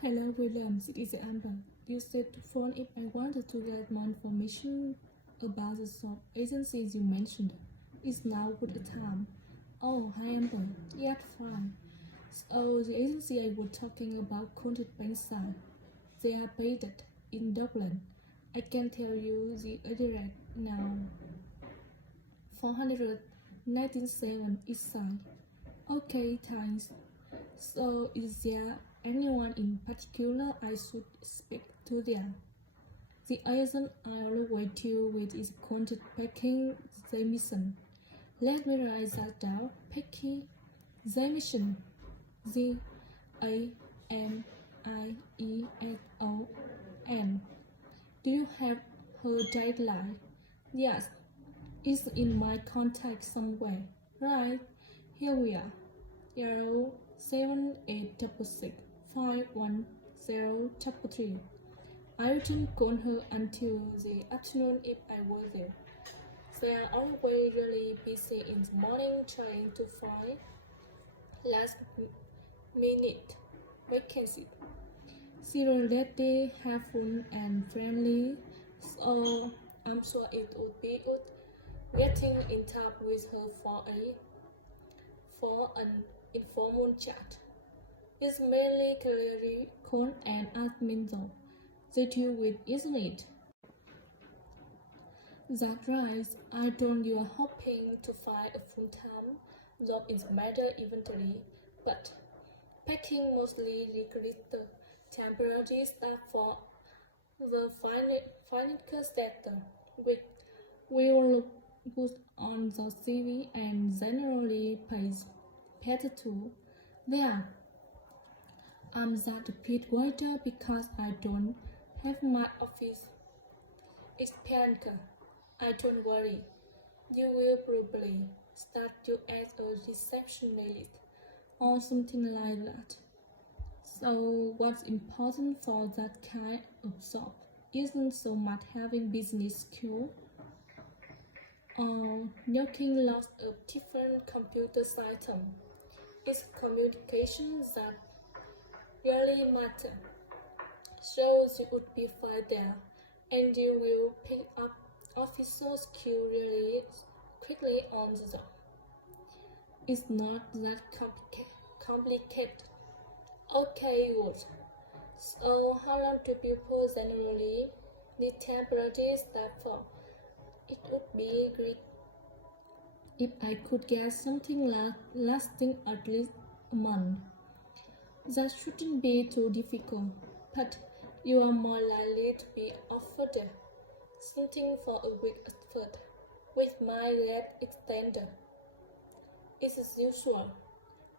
Hello, William. It is Amber. You said to phone if I wanted to get more information about the job agencies you mentioned. Is now good a time? Oh, hi, Amber. Yeah, fine. So, the agency I was talking about counted Bankside. They are based in Dublin. I can tell you the address now. 497 East Side. Okay, thanks. So, is there anyone in particular I should speak to there? The agent I'll wait you with is contact Packing Jamison. Let me write that down. Packing Jamison. Jamison. Do you have her deadline? Yes, it's in my contact somewhere. Right, here we are. 078665103. I wouldn't call her until the afternoon if I were there. They are always really busy in the morning trying to find last minute vacancy. She really helpful and friendly, so I'm sure it would be good getting in touch with her for an informal chat. It's mainly career code and admin though. They deal with, isn't it? That's right. I told you are hoping to find a full-time job in the matter eventually, but Packing mostly recruits the temporary staff for the financial sector, which will look good on the CV and generally pays better too. There, I'm that bit wider because I don't have my office experience. I don't worry. You will probably start you as a receptionist or something like that. So what's important for that kind of job isn't so much having business skill or knowing lots of different computer systems. It's communication that really matter. So you would be fine there, and you will pick up official skill really quickly on the job. It's not that complicated. Okay, good. So how long do people generally need temporary staff for? It would be great if I could get something lasting at least a month. That shouldn't be too difficult, but you are more likely to be offered something for a week at first. With my rate extender, it is usual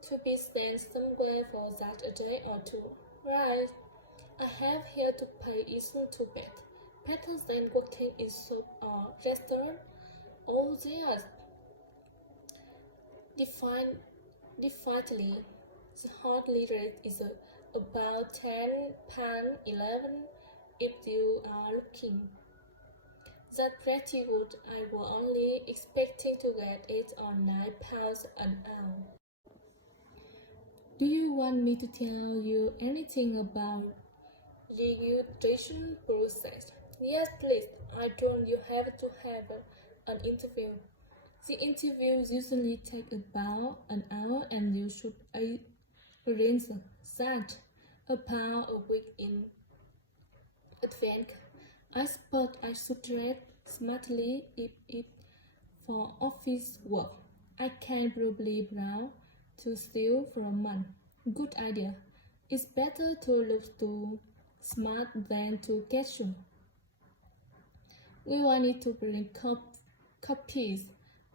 to be sent somewhere for that a day or two. Right, I have here to pay isn't too bad. Better than working in shop or restaurant. Oh yes, definitely. The hourly rate is about £10.11 if you are looking. That's pretty good. I was only expecting to get £8 or £9 an hour. Do you want me to tell you anything about registration process? Yes, please. I told you have to have an interview. The interviews usually take about an hour and you should arrange that about a week in advance. I suppose I should dress smartly if it's for office work. I can probably browse to steal for a month. Good idea. It's better to look too smart than too casual. We will need to bring copies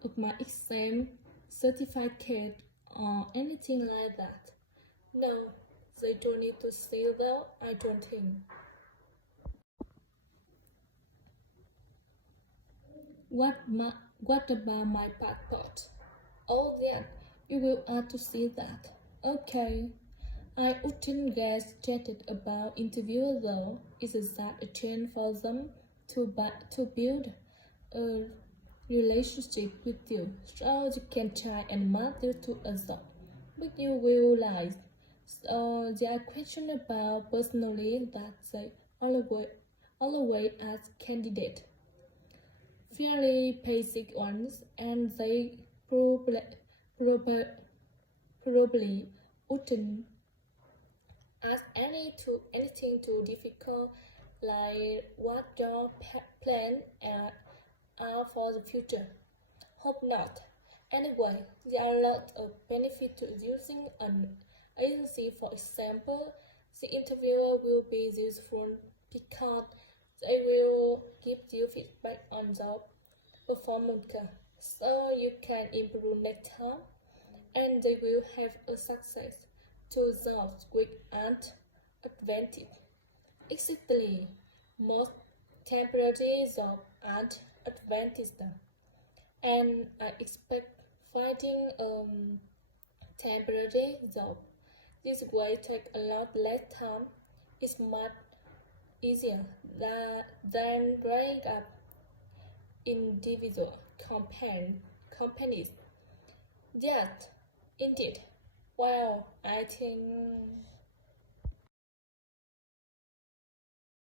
of my exam certificate or anything like that. No, they don't need to see that, I don't think. What about my passport? Oh, yeah, you will have to see that. Okay. I wouldn't get stressed about interview though. Is that a chance for them to build a relationship with you, so you can try and match you to a job? But you will realize So there are questions about personally that they always ask candidate. Fairly basic ones, and they probably wouldn't ask anything too difficult, like what your plans are for the future. Hope not. Anyway, there are a lot of benefits to using an agency. For example, the interviewer will be useful because they will give you feedback on the performance so you can improve next time, and they will have a success to those quick and advantage. Exactly, most temporary jobs aren't advantage, and I expect finding a temporary job this way take a lot less time. It's much easier than growing up individual companies. Yes, indeed. Well, I think